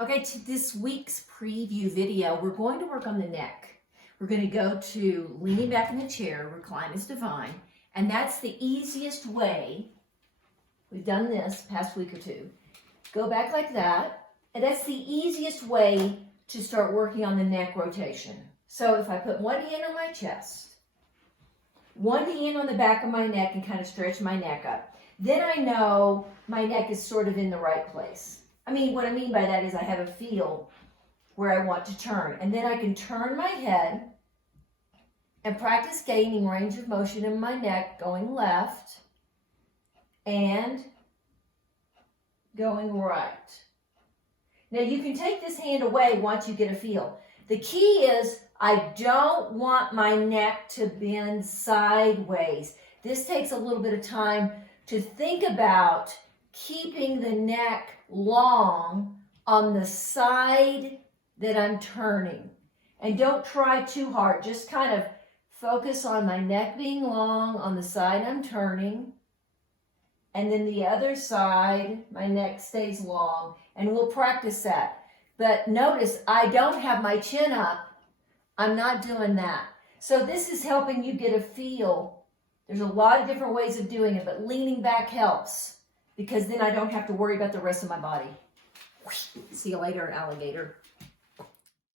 Okay, to this week's preview video, we're going to work on the neck. We're going to go to leaning back in the chair, recline is divine, and that's the easiest way. We've done this past week or two. Go back like that, and that's the easiest way to start working on the neck rotation. So if I put one hand on my chest, one hand on the back of my neck and kind of stretch my neck up, then I know my neck is sort of in the right place. What I mean by that is I have a feel where I want to turn. And then I can turn my head and practice gaining range of motion in my neck, going left and going right. Now you can take this hand away once you get a feel. The key is I don't want my neck to bend sideways. This takes a little bit of time to think about keeping the neck long on the side that I'm turning. And don't try too hard. Just kind of focus on my neck being long on the side I'm turning. And then the other side, my neck stays long. And we'll practice that. But notice, I don't have my chin up. I'm not doing that. So this is helping you get a feel. There's a lot of different ways of doing it, but leaning back helps, because then I don't have to worry about the rest of my body. See you later, alligator.